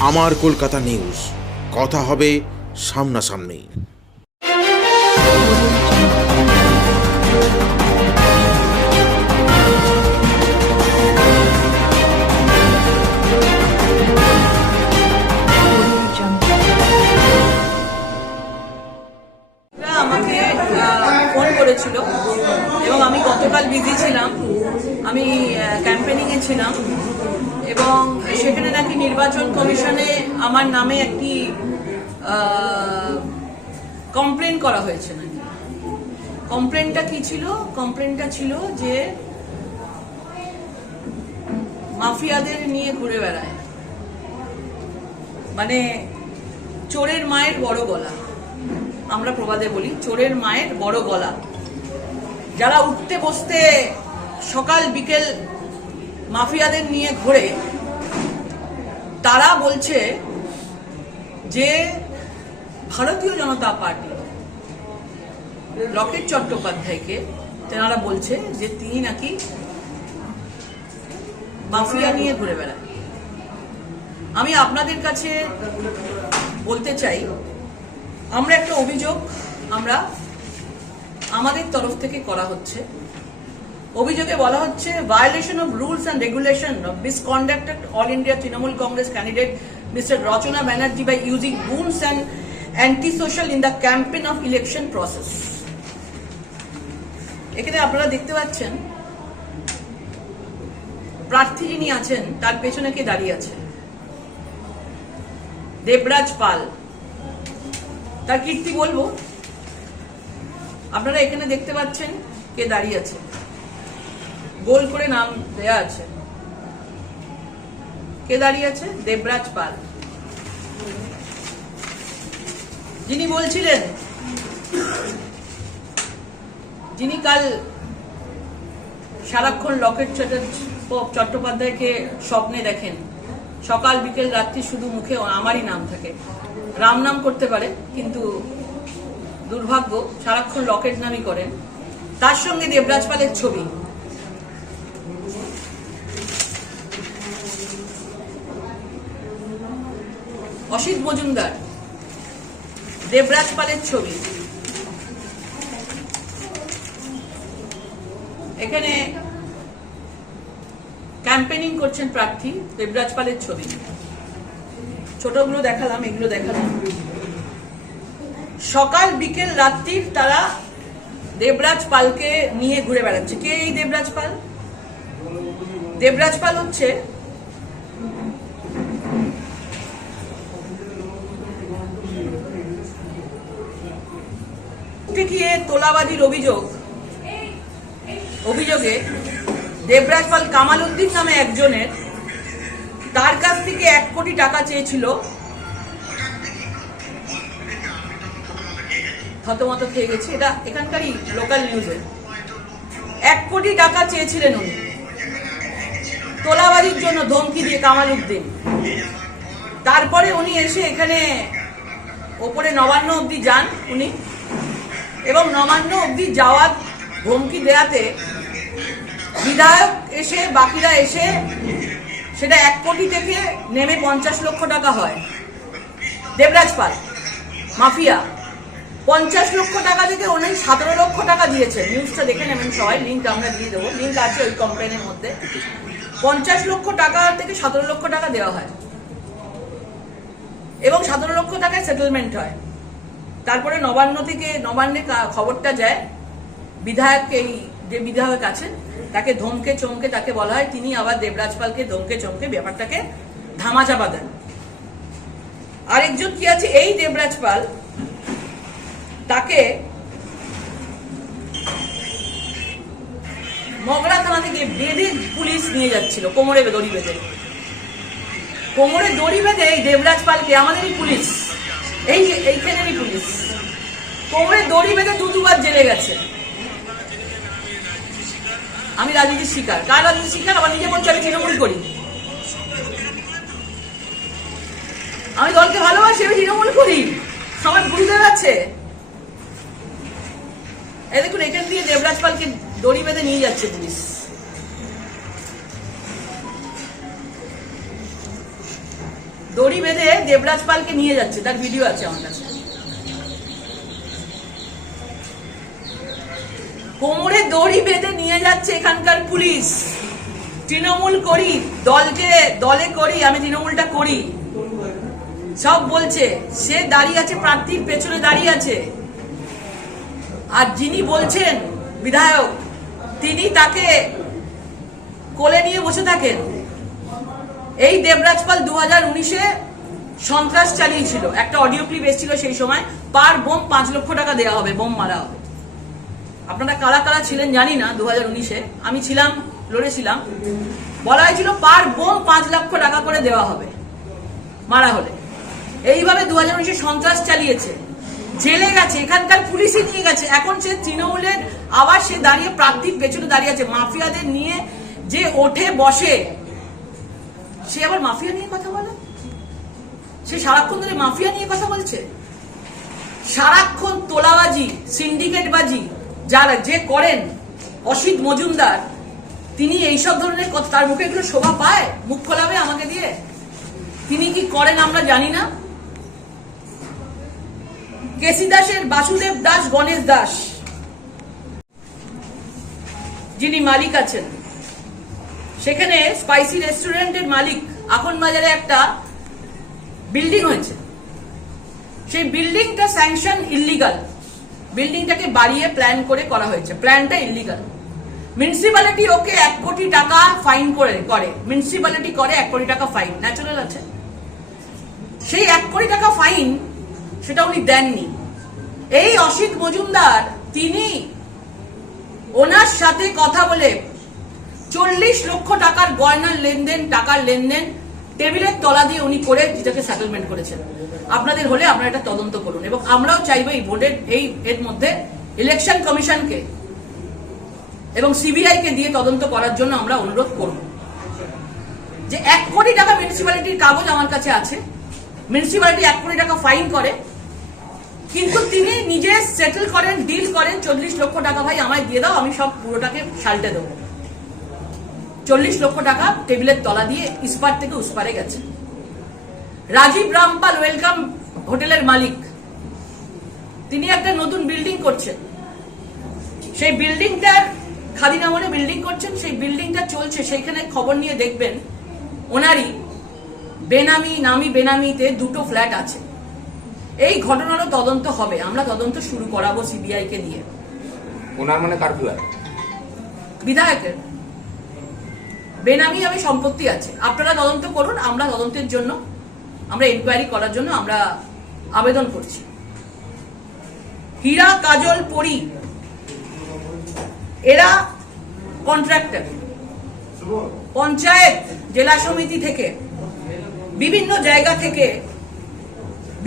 আমার কলকাতা নিউজ। কথা হবে সামনাসামনি। আমাকে ফোন করেছিল এবং আমি গতকাল বিজি ছিলাম। আমি ক্যাম্পেনিং এ ছিলাম এবং সেখানে নাকি নির্বাচন কমিশনে আমার নামে একটি কমপ্লেন করা হয়েছে নাকি? কমপ্লেনটা কি ছিল? কমপ্লেনটা ছিল যে মাফিয়াদের নিয়ে ঘুরে বেড়ায়। মানে চোরের মায়ের বড় গলা। আমরা প্রবাদে বলি, চোরের মায়ের বড় গলা। যারা উঠতে বসতে সকাল বিকেল মাফিয়াদের নিয়ে ঘোরে তারা বলছে যে ভারতীয় জনতা পার্টি লকেট চট্টোপাধ্যায়কে, তেনারা বলছে যে তিনি নাকি মাফিয়া নিয়ে ঘুরে বেড়ায়। আমি আপনাদের কাছে বলতে চাই, আমরা একটা অভিযোগ আমরা আমাদের তরফ থেকে করা হচ্ছে। অভিযোগে বলা হচ্ছে violation of rules and regulation of misconduct all India Trinamool Congress candidate mister Rachna Banerjee by using guns and anti social in the campaign of election process এখানে আপনারা দেখতে পাচ্ছেন, প্রার্থী যিনি আছেন, তার পেছনে কে দাঁড়িয়ে আছে? দেবরাজ পাল। তার কীর্তি বলব? আপনারা এখানে দেখতে পাচ্ছেন কে দাঁড়িয়ে আছে। গোল করে নাম দেয়া আছে। কে দাঁড়িয়ে আছে? দেবরাজ পাল। যিনি বলছিলেন, যিনি কাল সারাক্ষণ লকেট চট্টোপাধ্যায়কে স্বপ্নে দেখেন। সকাল, বিকেল, রাত্রি শুধু মুখে আমারই নাম থাকে। রাম নাম করতে পারে, কিন্তু দুর্ভাগ্য সারাক্ষণ লকেট নামই করেন। তার সঙ্গে দেবরাজ পালের ছবি। অসিত মজুমদার, দেবরাজ পালের ছবি। এখানে ক্যাম্পেনিং করছেন প্রার্থী দেবরাজ পালের ছবি। ছোটগুলো দেখালাম, এগুলো দেখালাম। সকাল বিকেল রাত্রির তারা দেবরাজ পালকে নিয়ে ঘুরে বেড়াচ্ছে। কে এই দেবরাজ পাল? দেবরাজ পাল হচ্ছে টিকিয়ে তোলাবাজির অভিযোগ। অভিযোগে দেবরাজ পাল কামাল উদ্দিন নামে একজনের তার কাছ থেকে এক কোটি টাকা চেয়েছিল। থতমত খেয়ে গেছি। এটা এখানকারই লোকাল নিউজে এক কোটি টাকা চেয়েছিলেন উনি। তোলাবাজির জন্য ধমকি দিয়ে কামাল উদ্দিন তারপরে উনি এসে এখানে ওপরে নবান্ন অব্দি যান উনি। এবং নবান্ন অবধি যাওয়ার ধমকি দেয়াতে বিধায়ক এসে, বাকিরা এসে সেটা এক কোটি থেকে নেমে পঞ্চাশ লক্ষ টাকা হয়। দেবরাজ পাল, মাফিয়া, পঞ্চাশ লক্ষ টাকা থেকে উনি সতেরো লক্ষ টাকা দিয়েছেন নিউজটা দেখে নেবেন সবাই, লিঙ্ক আমরা দিয়ে দেবো। লিঙ্ক আছে ওই কমপ্লেনের মধ্যে। পঞ্চাশ লক্ষ টাকা থেকে সতেরো লক্ষ টাকা দেওয়া হয়। এবং সতেরো লক্ষ টাকায় সেটেলমেন্ট হয়। তারপরে নবান্ন থেকে নবান্নে খবরটা যায়। বিধায়ক এই যে বিধায়ক আছেন, তাকে ধমকে চমকে তাকে বলা হয়, তিনি আবার দেবরাজ পালকে ধমকে চমকে ব্যাপারটাকে ধামাচাপা দেন। আরেকজন কি আছে? এই দেবরাজ পাল, তাকে মগরা থানা থেকে বেঁধে পুলিশ নিয়ে যাচ্ছিল, কোমরে দড়ি বেঁধে। কোমরে দড়ি বেঁধে এই দেবরাজ পালকে, আমাদেরই পুলিশ। এই এইখানেরই পুলিশ। কোমরে দড়ি বেঁধে দু দুবার জেলে গেছে। আমি রাজনীতির শিকার। কার রাজনীতির শিকার? আমার নিজে বলছি আমি তৃণমূল করি। আমি দলকে ভালোবাসি, আমি তৃণমূল করি। আমার গুরুদেব আছে এই দেখুন, এখান দিয়ে দেবরাজ পালকে দড়ি বেঁধে নিয়ে যাচ্ছে পুলিশ। দড়ি বেঁধে দেবরাজ পালকে নিয়ে যাচ্ছে, তার ভিডিও আছে আমার কাছে। কোমরে দড়ি বেঁধে নিয়ে যাচ্ছে এখানকার পুলিশ। তৃণমূল করি, দলকে, দলে করি, আমি তৃণমূলটা করি। সব বলছে, সে দাঁড়িয়ে আছে, প্রার্থীর পেছনে দাঁড়িয়ে আছে। আর যিনি বলছেন, বিধায়ক, তিনি তাকে কোলে নিয়ে বসে থাকেন। এই দেবরাজ পাল দু হাজার উনিশে সন্ত্রাস চালিয়েছিল। একটা অডিও ক্লিপ এসেছিল সেই সময়, পার বোম পাঁচ লক্ষ টাকা দেওয়া হবে, বোম মারা হবে। আপনারা কারা কারা ছিলেন জানি না দু হাজার উনিশে। আমি ছিলাম, লড়েছিলাম। বলা হয়েছিল পার বোম পাঁচ লক্ষ টাকা করে দেওয়া হবে, মারা হলে। এইভাবে দু হাজার উনিশে সন্ত্রাস চালিয়েছে। জেলে গেছে, এখানকার পুলিশই নিয়ে গেছে। এখন সে তৃণমূলের আবার সে দাঁড়িয়ে, প্রার্থীর পেছনে দাঁড়িয়ে আছে। মাফিয়াদের নিয়ে যে ওঠে, বসে সে আবার মাফিয়া নিয়ে কথা বলে? সে সারাক্ষণ ধরে মাফিয়া নিয়ে কথা বলছে? সারাক্ষণ তোলাবাজি, সিন্ডিকেটবাজি, যারা যে করেন, অসিত মজুমদার, তিনি এইসব ধরনের কথা, তার মুখে এগুলো শোভা পায়? মুখ খোলাবে আমাকে দিয়ে? তিনি কি করেন আমরা জানি না? কেসি দাসের বাসুদেব দাস, গণেশ দাস, যিনি মালিক আছেন। সেখানে স্পাইসি রেস্টুরেন্টের মালিক এখন বাজারে একটা বিল্ডিং হয়েছে। সেই বিল্ডিংটা স্যাংশন ইল্লিগাল বিল্ডিংটাকে বাড়িয়ে প্ল্যান করে করা হয়েছে। প্ল্যানটা ইল্লিগাল মিউনিসিপ্যালিটি ওকে এক কোটি টাকা ফাইন করে করে। মিউনিসিপ্যালিটি করে এক কোটি টাকা ফাইন ন্যাচারাল আছে। সেই এক কোটি টাকা ফাইন সেটা উনি দেননি। এই অসিত মজুমদার, তিনি ওনার সাথে কথা বলে চল্লিশ লক্ষ টাকার গয়নার লেনদেন, টাকার লেনদেন টেবিলের তলা দিয়ে উনি করে যেটাকে সেটেলমেন্ট করেছেন। আপনাদের হলে আপনারা এটা তদন্ত করুন এবং আমরাও চাইব এই বোর্ডের এই এর মধ্যে ইলেকশন কমিশনকে এবং সিবিআই কে দিয়ে তদন্ত করার জন্য আমরা অনুরোধ করব। যে এক কোটি টাকা মিউনিসিপ্যালিটির কাগজ আমার কাছে আছে। মিউনিসিপ্যালিটি এক কোটি টাকা ফাইন করে। কিন্তু তিনি নিজে সেটেল করেন ডিল করেন, চল্লিশ লক্ষ টাকা ভাই আমায় দিয়ে দাও, আমি সব পুরোটাকে সাল্টে দেবো। চল্লিশ লক্ষ টাকা টেবিলের তলা দিয়ে ইস্পার থেকে উস্পারে গেছে। রাজীব রামপাল ওয়েলকাম হোটেলের মালিক। তিনি একটা নতুন বিল্ডিং করছেন। সেই বিল্ডিংটার খাদিনামনে বিল্ডিং করছেন সেই বিল্ডিংটা চলছে। সেইখানে খবর নিয়ে দেখবেন ওনারই বেনামি নামি বেনামিতে দুটো ফ্ল্যাট আছে। এই ঘটনারও তদন্ত হবে। আমরা তদন্ত শুরু করাবো সিবিআই কে দিয়ে। ওনার মানে কার ফ্ল্যাট? বিধায়কের। বেনামি আমি সম্পত্তি আছে। আপনারা তদন্ত করুন, আমরা তদন্তের জন্য, আমরা এনকোয়ারি করার জন্য আমরা আবেদন করছি। হীরা, কাজল, পরি, এরা কন্ট্রাক্টর পঞ্চায়েত, জেলা সমিতি থেকে, বিভিন্ন জায়গা থেকে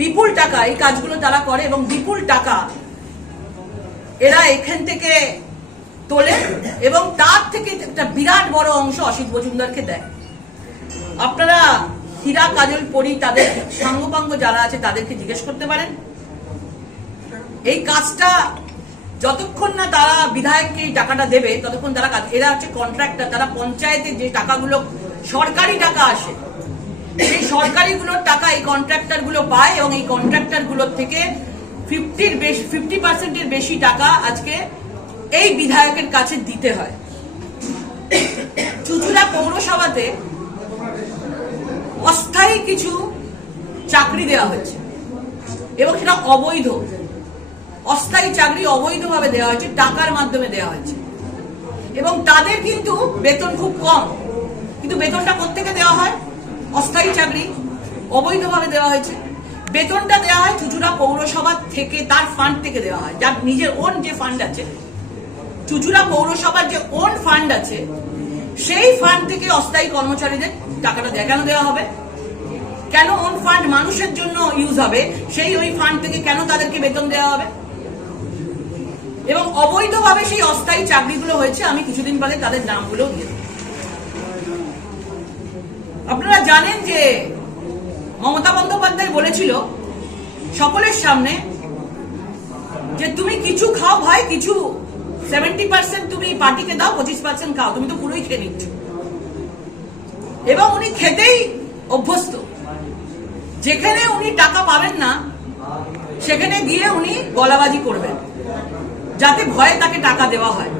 বিপুল টাকা এই কাজগুলো তারা করে এবং বিপুল টাকা এরা এখান থেকে তোলে এবং তার থেকে একটা বিরাট বড় অংশ অসিত মজুমদারকে দেয়। আপনারা হীরা, কাজল, পরি, তাদের সাঙ্গপাঙ্গ যারা আছে তাদেরকে জিজ্ঞেস করতে পারেন। এই কাজটা যতক্ষণ না তারা বিধায়ককে এই টাকাটা দেবে, ততক্ষণ তারা কাজ এরা হচ্ছে কন্ট্রাক্টর তারা পঞ্চায়েতের যে টাকাগুলো, সরকারি টাকা আসে, সেই সরকারিগুলোর টাকা এই কন্ট্রাক্টরগুলো পায় এবং এই কন্ট্রাক্টরগুলোর থেকে ফিফটির বেশি ফিফটি পার্সেন্টের বেশি টাকা আজকে এই বিধায়কের কাছে দিতে হয়। চুচুড়া পৌরসভাতে অস্থায়ী কিছু চাকরি দেওয়া হয়েছে এবং সেটা অবৈধ। অস্থায়ী চাকরি অবৈধভাবে দেওয়া হয়েছে, টাকার মাধ্যমে দেওয়া হয়েছে। এবং তাদের কিন্তু বেতন খুব কম। কিন্তু বেতনটা কোত্থেকে দেওয়া হয়। অস্থায়ী চাকরি অবৈধভাবে দেওয়া হয়েছে। বেতনটা দেওয়া হয় চুচুড়া পৌরসভা থেকে, তার ফান্ড থেকে দেওয়া হয়। যার নিজের ওন যে ফান্ড আছে চুচুড়া পৌরসভার যে ওন ফান্ড আছে, সেই ফান্ড থেকে অস্থায়ী কর্মচারীদের টাকাটা দেয় কেন দেওয়া হবে। কেন ওন ফান্ড মানুষের জন্য ইউজ হবে, সেই ওই ফান্ড থেকে কেন তাদেরকে বেতন দেওয়া হবে? এবং অবৈধভাবে সেই অস্থায়ী চাকরিগুলো হয়েছে, আমি কিছুদিন পরে তাদের নামগুলো দিয়ে আপনারা জানেন যে মমতা বন্দ্যোপাধ্যায় বলেছিল, সকলের সামনে যে তুমি কিছু খাও ভাই, কিছু সেভেন্টি পার্সেন্ট তুমি পার্টিকে দাও, পঁচিশ পার্সেন্ট খাও, তুমি তো পুরোই খেয়ে নিচ্ছ। এবং উনি খেতেই অভ্যস্ত। যেখানে উনি টাকা পাবেন না, সেখানে গিয়ে উনি গলাবাজি করবেন, যাতে ভয়ে তাকে টাকা দেওয়া হয়।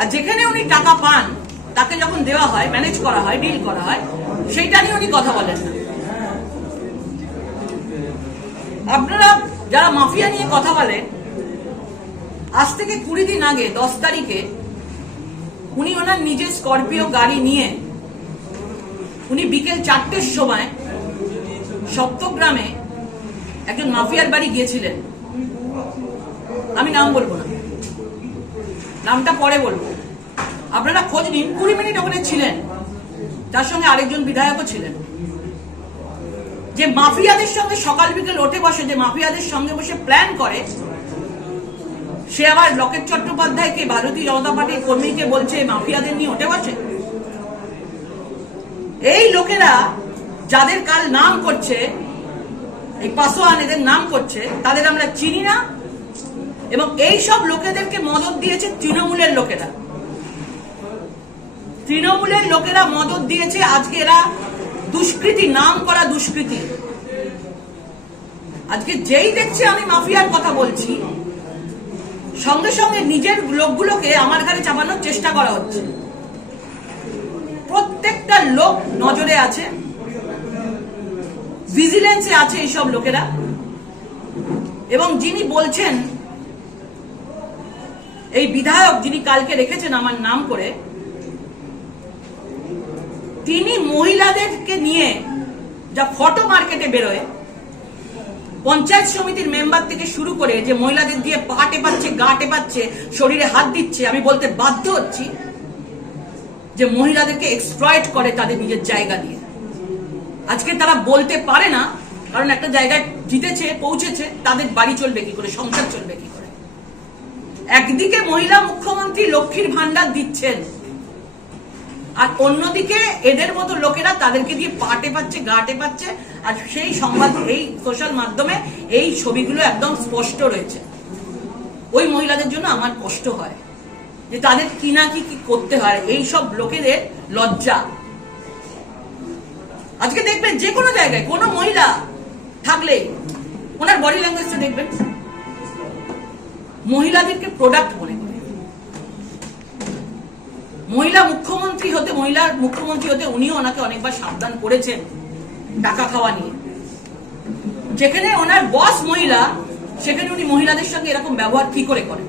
আর যেখানে উনি টাকা পান, তাকে যখন দেওয়া হয়, ম্যানেজ করা হয়, ডিল করা হয়, সেইটা নিয়ে উনি কথা বলেন না। আপনারা যারা মাফিয়া নিয়ে কথা বলেন আজ থেকে কুড়ি দিন আগে, দশ তারিখে, উনি ওনার নিজের স্করপিও গাড়ি নিয়ে, উনি বিকেল চারটের সময় সপ্তগ্রামে একজন মাফিয়ার বাড়ি গিয়েছিলেন। আমি নাম বলব না। নামটা পরে বলব। আপনারা খোঁজ নিন, কুড়ি মিনিট ওখানে ছিলেন। তার সঙ্গে আরেকজন বিধায়কও ছিলেন। যে মাফিয়াদের সঙ্গে সকাল বিকেল ওঠে বসে, যে মাফিয়াদের সঙ্গে বসে প্ল্যান করে সে আবার লকেট চট্টোপাধ্যায়কে, ভারতীয় জনতা পার্টির কর্মীকে বলছে, মাফিয়াদের নিয়ে ওঠে বসে? এই লোকেরা যাদের কাল নাম করছে, এই পাসোয়ান এদের নাম করছে, তাদের আমরা চিনি না। এবং এই সব লোকেদেরকে মদত দিয়েছে তৃণমূলের লোকেরা। তৃণমূলের লোকেরা মদত দিয়েছে, আজকে এরা দুষ্কৃতি, নাম করা দুষ্কৃতি। আজকে যেই দেখছে আমি মাফিয়ার কথা বলছি সঙ্গে সঙ্গে নিজের লোকগুলোকে আমার ঘরে চাপানোর চেষ্টা করা হচ্ছে। প্রত্যেকটা লোক নজরে আছে ভিজিলেন্সে আছে এইসব লোকেরা। এবং যিনি বলছেন, এই বিধায়ক যিনি কালকে রেখেছেন আমার নাম করে, তিনি মহিলাদেরকে নিয়ে যা ফটো মার্কেটে বেরোয় পঞ্চায়েত সমিতির মেম্বার থেকে শুরু করে যে মহিলাদের দিয়ে পা টেপাচ্ছে, গা টেপাচ্ছে, শরীরে হাত দিচ্ছে, আমি বলতে বাধ্য হচ্ছি যে মহিলাদেরকে এক্সপ্লয়েট করে তাদের নিজের জায়গা দিয়ে। আজকে তারা বলতে পারে না, কারণ একটা জায়গায় জিতেছে, পৌঁছেছে, তাদের বাড়ি চলবে কি করে, সংসার চলবে কি করে? একদিকে মহিলা মুখ্যমন্ত্রী লক্ষ্মীর ভান্ডার দিচ্ছেন, আর অন্যদিকে এদের মতো লোকেরা তাদেরকে দিয়ে পাটে পাচ্ছে গাটে পাচ্ছে আর সেই সংবাদ, এই সোশ্যাল মাধ্যমে এই ছবিগুলো একদম স্পষ্ট রয়েছে। ওই মহিলাদের জন্য আমার কষ্ট হয় যে তাদের কি না কি কি করতে হয় এই সব লোকেদের লজ্জা। আজকে দেখবেন যে কোনো জায়গায় কোনো মহিলা থাকলে ওনার বডি ল্যাঙ্গুয়েজটা দেখবেন। মহিলাদেরকে প্রোডাক্ট মনে মহিলা মুখ্যমন্ত্রী হতে, মহিলার মুখ্যমন্ত্রী হতে উনিও ওনাকে অনেকবার সাবধান করেছেন। টাকা খাওয়া নিয়ে। যেখানে ওনার বস মহিলা, সেখানে উনি মহিলাদের সঙ্গে এরকম ব্যবহার কি করে করেন?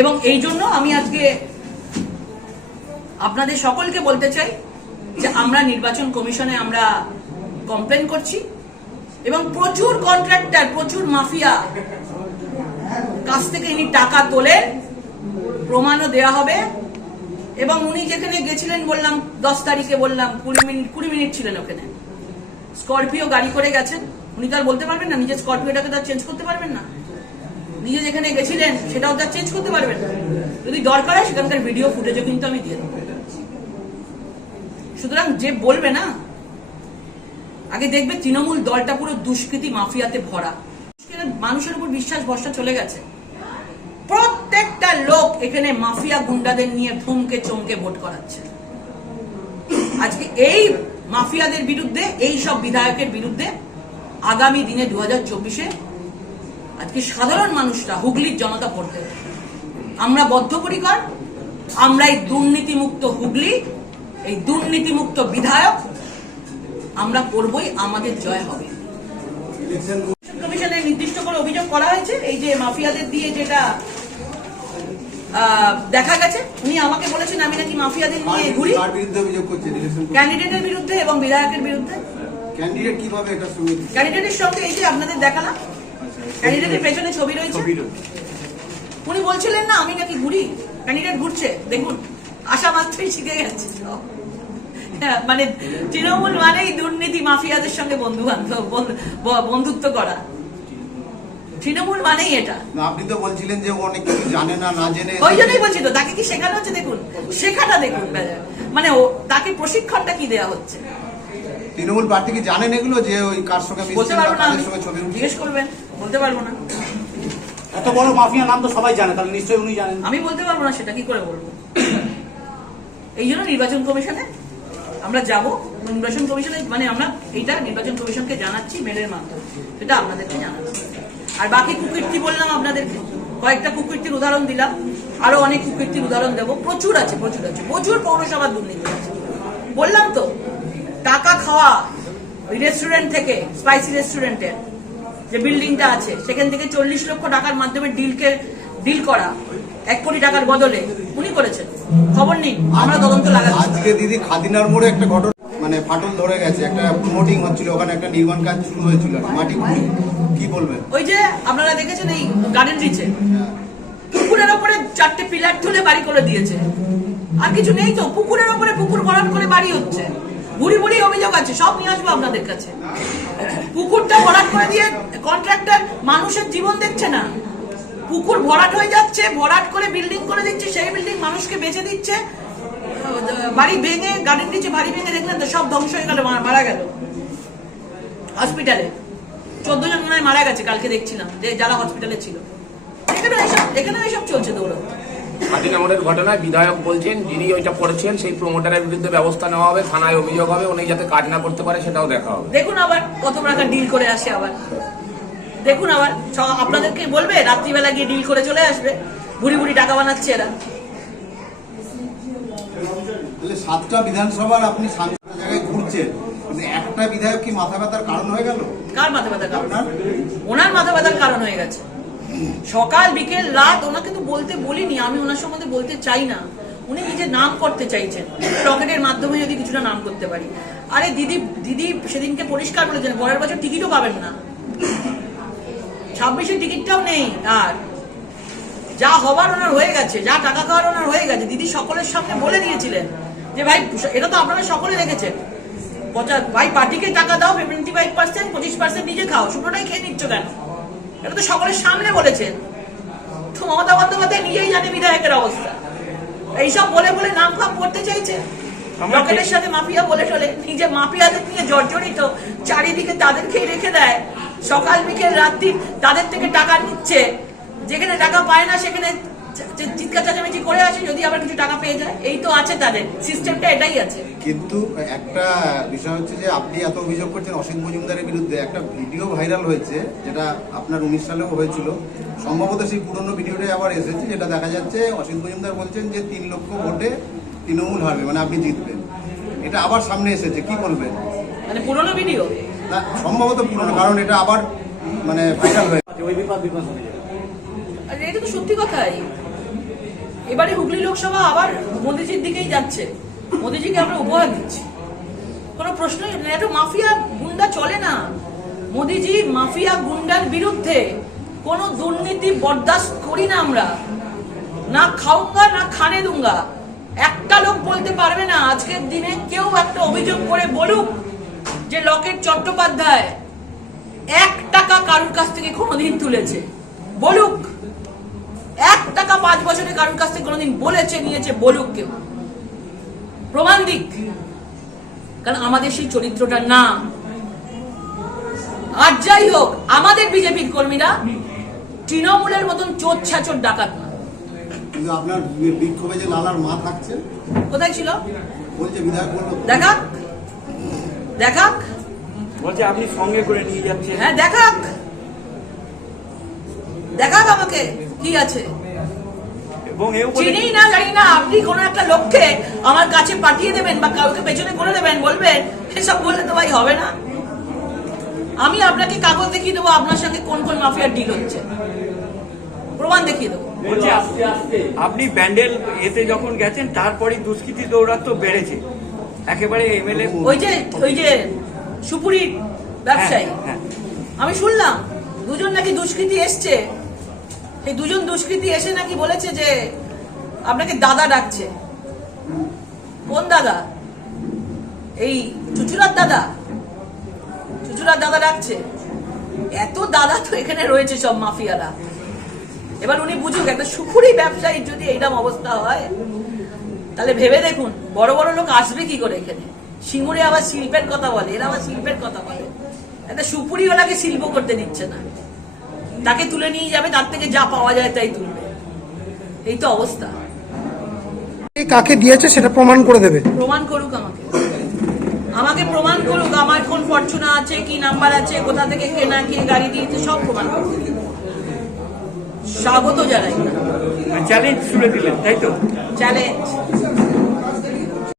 এবং এই জন্য আমি আজকে আপনাদের সকলকে বলতে চাই যে আমরা নির্বাচন কমিশনে আমরা কমপ্লেন করছি এবং প্রচুর কন্ট্রাক্টর প্রচুর মাফিয়া কাছ থেকে ইনি টাকা তোলেন প্রমাণও দেওয়া হবে। এবং উনি যেখানে গেছিলেন বললাম, দশ তারিখে বললাম, কুড়ি মিনিট কুড়ি মিনিট ছিলেন ওখানে। স্করপিও গাড়ি করে গেছেন। উনি তো আর বলতে পারবেন না নিজের স্করপিওটাকে তো আর চেঞ্জ করতে পারবেন না। নিজে যেখানে গেছিলেন, সেটাও তার চেঞ্জ করতে পারবেন না। যদি দরকার হয়, সেখানকার ভিডিও ফুটেজও কিন্তু আমি দিয়ে দেবো। সুতরাং যে বলবে না, আগে দেখবে তৃণমূল দলটা পুরো দুষ্কৃতি মাফিয়াতে ভরা। মানুষের উপর বিশ্বাস ভরসা চলে গেছে। প্রত্যেকটা লোক এখানে মাফিয়া গুন্ডাদের নিয়ে ধুমকে চমকে ভোট করাচ্ছে। আজকে এই মাফিয়াদের বিরুদ্ধে এই সব বিধায়কের বিরুদ্ধে আগামী দিনে দু হাজার চব্বিশে আজকে সাধারণ মানুষরা হুগলির জনতা পড়তে আমরা বদ্ধপরিকর আমরা এই দুর্নীতিমুক্ত হুগলি এই দুর্নীতিমুক্ত বিধায়ক আমরা করবই আমাদের জয় হবে। কমিশনের নির্দিষ্ট করে অভিযোগ করা হয়েছে? এই যে মাফিয়াদের দিয়ে যেটা দেখা গেছে। উনি আমাকে বলেছেন আমি নাকি মাফিয়াদের নিয়ে ঘুরি। ক্যান্ডিডেটের বিরুদ্ধে এবং বিধায়কের বিরুদ্ধে। ক্যান্ডিডেট কীভাবে এটা ক্যান্ডিডেটের সঙ্গে এই যে আপনাদের দেখালাম ক্যান্ডিডেটের পেছনে ছবি রয়েছে। উনি বলছিলেন না আমি নাকি ঘুরি। ক্যান্ডিডেট ঘুরছে দেখুন আশা মাত্রই শিখে গেছে হ্যাঁ, মানে তৃণমূল মানেই দুর্নীতি মাফিয়াদের সঙ্গে বন্ধু বান্ধব বন্ধুত্ব করা। তৃণমূল মানেই এটা। আপনি তো বলছিলেন যে অনেক কিছু জানে না না জেনে। ওই জন্যই বলছি তো তাকে কি শেখানো হচ্ছে? দেখুন শেখাটা দেখুন মানে ও তাকে প্রশিক্ষণটা কি দেওয়া হচ্ছে? তৃণমূল প্রার্থী কি জানেন এগুলো যে ওই কার সঙ্গে বলতে পারব না সঙ্গে ছবি জিজ্ঞেস করবেন বলতে পারব না। এত বড় মাফিয়া নাম তো সবাই জানে তাহলে নিশ্চয়ই উনি জানেন। আমি বলতে পারব না সেটা কি করে বলব? এই জন্য নির্বাচন কমিশনে আমরা যাব নির্বাচন কমিশনে মানে আমরা এইটা নির্বাচন কমিশনকে জানাচ্ছি মেলের মাধ্যমে। সেটা আপনাদেরকে জানাচ্ছি। আর বাকি কুকীর্তি বললাম আপনাদেরকে। কয়েকটা কুকীর্তির উদাহরণ দিলাম। আরও অনেক কুকীর্তির উদাহরণ দেবো। প্রচুর আছে প্রচুর আছে। প্রচুর পৌরসভা দুর্নীতি আছে বললাম তো, টাকা খাওয়া রেস্টুরেন্ট থেকে স্পাইসি রেস্টুরেন্টের যে বিল্ডিংটা আছে, সেখান থেকে চল্লিশ লক্ষ টাকার মাধ্যমে ডিলকে ডিল করা, এক কোটি টাকার বদলে উনি করেছেন। খবর নেই, আমরা তদন্ত লাগাচ্ছি। আজকে দিদি খাদিনার মোড়ে একটা ঘটনা মানে ফাটল ধরে গেছে, একটা প্রমোটিং হচ্ছিল, ওখানে একটা নির্মাণ কাজ শুরু হয়েছিল মাটি খুঁড়ি। কি বলবেন? ওই যে আপনারা দেখেছেন এই গার্ডেন রিচে পুকুরের ওপরে চারটে পিলার তুলে বাড়ি করে দিয়েছে। আর কিছু নেই তো, পুকুরের ওপরে পুকুর ভরাট করে বাড়ি হচ্ছে। বুড়ি বুড়ি অভিযোগ আছে, সব নিয়ে আসব আপনাদের কাছে। পুকুরটা ভরাট করে দিয়ে কন্ট্রাক্টর মানুষের জীবন দেখছে না। পুকুর ভরাট হয়ে যাচ্ছে, ভরাট করে বিল্ডিং করে দিচ্ছে, সেই বিল্ডিং মানুষকে বেচে দিচ্ছে। বাড়ি ভেঙে গাড়ির নিচে বাড়ি ভেঙে দেখলেন তো সব ধ্বংস হয়ে গেল মারা গেল। হসপিটালে চোদ্দ জন মনে মারা গেছে কালকে দেখছিলাম যে যারা হসপিটালে ছিল। এখানে এইসব এখানে এসব চলছে দৌড়। খাদিনামোড়ের ঘটনায় বিধায়ক বলছেন যিনি ওইটা করেছেন সেই প্রমোটারের বিরুদ্ধে ব্যবস্থা নেওয়া হবে থানায় অভিযোগ হবে উনি যাতে কাজ না করতে পারে সেটাও দেখা হবে। দেখুন আবার কত টাকা ডিল করে আসে আবার। দেখুন আবার আপনাদেরকে বলবে রাত্রিবেলা গিয়ে ডিল করে চলে আসবে। বুড়ি বুড়ি টাকা বানাচ্ছে এরা। তাহলে সাতটা বিধানসভার আপনি সাতটা জায়গায় ঘুরছেন একটা বিধায়ক কি মাথা ব্যথার কারণ হয়ে গেল? কার মাথা ব্যথার কারণ? ওনার মাথা ব্যথার কারণ হয়ে গেছে। সকাল বিকেল রাত ওনাকে তো বলতে বলিনি আমি ওনার সম্বন্ধে বলতে চাই না। উনি নিজে নাম করতে চাইছেন রকেটের মাধ্যমে যদি কিছুটা নাম করতে পারি। আরে দিদি দিদি সেদিনকে পরিষ্কার বলেছেন পরের বছর টিকিটও পাবেন না। ছাব্বিশের টিকিটটাও নেই আর। যা হবার ওনার হয়ে গেছে যা টাকা খাওয়ার ওনার হয়ে গেছে দিদি সকলের সামনে বলে দিয়েছিলেন। যে ভাই এটা তো আপনারা সকলে দেখেছেন। ভাই পার্টিকে টাকা দাও সেভেন্টি ফাইভ পার্সেন্ট পঁচিশ পার্সেন্ট নিজে খাও শুকনোটাই খেয়ে নিচ্ছ কেন? এটা তো সকলের সামনে বলেছেন। তো মমতা বন্দ্যোপাধ্যায় নিজেই জানে বিধায়কের অবস্থা। এইসব বলে বলে নাম ফাম করতে চাইছে। রকেটের সাথে মাফিয়া বলে চলে। নিজে মাফিয়াদের নিয়ে জর্জরিত। চারিদিকে তাদেরকেই রেখে দেয়। সকাল বিকেল রাত্রি তাদের থেকে টাকা নিচ্ছে। যেখানে টাকা পায় না সেখানে চিৎকার চাচামেচি করে আসে যদি আবার কিছু টাকা পেয়ে যায় এই তো আছে তাদের সিস্টেমটা এটাই আছে। কিন্তু একটা বিষয় হচ্ছে যে আপনি এত অভিযোগ করছেন মজুমদারের বিরুদ্ধে একটা ভিডিও ভাইরাল হয়েছে যেটা আপনার উনিশ সালেও হয়েছিল। সম্ভবত সেই পুরনো ভিডিওটাই আবার এসেছে যেটা দেখা যাচ্ছে অসিত মজুমদার বলছেন যে তিন লক্ষ ভোটে তৃণমূল হারবে মানে আপনি জিতবেন। এটা আবার সামনে এসেছে কি বলবেন মানে পুরোনো ভিডিও? না সম্ভবত পুরনো কারণ এটা আবার মানে ভাইরাল হয়েছে ওই বিপদ বিপদ হয়ে যাবে। এটা তো সত্যি কথাই। এবারে হুগলি লোকসভা আবার মোদিজির দিকেই যাচ্ছে। মোদিজিকে আমরা উপহার দিচ্ছি। কোনো প্রশ্নই নেই। একটা মাফিয়া গুন্ডা চলে না। মোদিজি মাফিয়া গুন্ডার বিরুদ্ধে কোনো দুর্নীতি বরদাস্ত করি না আমরা। না খাউঙ্গা, না খানে দুঙ্গা। একটা লোক বলতে পারবে না, আজকের দিনে কেউ একটা অভিযোগ করে বলুক যে লকেট চট্টোপাধ্যায় এক টাকা কারুর কাছ থেকে কোনোদিন তুলেছে। বলুক। বছরে কারুর কাছ থেকে কোনোদিন বলেছে নিয়েছে বলুক কেউ। প্রমাণ দিক। কারণ আমাদের সেই চরিত্রটা না আর যাই হোক আমাদের বিজেপির কর্মীরা তৃণমূলের মতন চোর ছাচোর ডাকাত না। কিন্তু আপনার বিক্ষোভে যে লালার মা থাকছে কোথায় ছিল? বলছে বিধায়ক বলল দেখাক। দেখাক। বলছে আপনি সঙ্গে করে নিয়ে যাচ্ছেন। হ্যাঁ দেখাক। দেখাক আমাকে কি আছে? এবং এও চিনি না জানি না আপনি কোনো একটা লোককে আমার কাছে পাঠিয়ে দেবেন বা কাউকে পেছনে করে দেবেন বলবেন এসব বললে তো ভাই হবে না। আমি আপনাকে কাগজ দেখিয়ে দেবো আপনার সঙ্গে কোন কোন মাফিয়ার ডিল হচ্ছে। প্রমাণ দেখিয়ে দেবো। বলছে আপনি ব্যান্ডেল এতে যখন গেছেন তারপরেই দুষ্কৃতি দৌরাত্ম বেড়েছে। একেবারে এমএলএ ওই যে ওই যে সুপুরির ব্যবসায়ী। হ্যাঁ। আমি শুনলাম দুজন নাকি দুষ্কৃতী এসছে সেই দুজন দুষ্কৃতী এসে নাকি বলেছে যে আপনাকে দাদা ডাকছে। কোন দাদা? এই চুচুরার দাদা? চুচুরার দাদা ডাকছে। এত দাদা তো এখানে রয়েছে সব মাফিয়ারা। এবার উনি বুঝুক, একটা সুপুরি ব্যবসায়ীর যদি এইরকম অবস্থা হয়, তাহলে ভেবে দেখুন, বড় বড় লোক আসবে কি করে এখানে? সিঙ্গুরে আবার শিল্পের কথা বলে, এরা আবার শিল্পের কথা বলে। একটা সুপুরিওয়ালাকে শিল্প করতে দিচ্ছে না। তাকে তুলে নিয়ে যাবে তার থেকে যা পাওয়া যায় তাই তুলবে। এই তো অবস্থা। কে কাকে দিয়েছে সেটা প্রমাণ করে দেবে। প্রমাণ করুক আমাকে। আমাকে প্রমাণ করুক আমার কোন ফরচুনা আছে কি নাম্বার আছে কোথা থেকে কেনা কে গাড়ি দিয়েছে সব প্রমাণ করুক। স্বাগত জানাই। চ্যালেঞ্জ শুনে দিলেন তাই তো? চ্যালেঞ্জ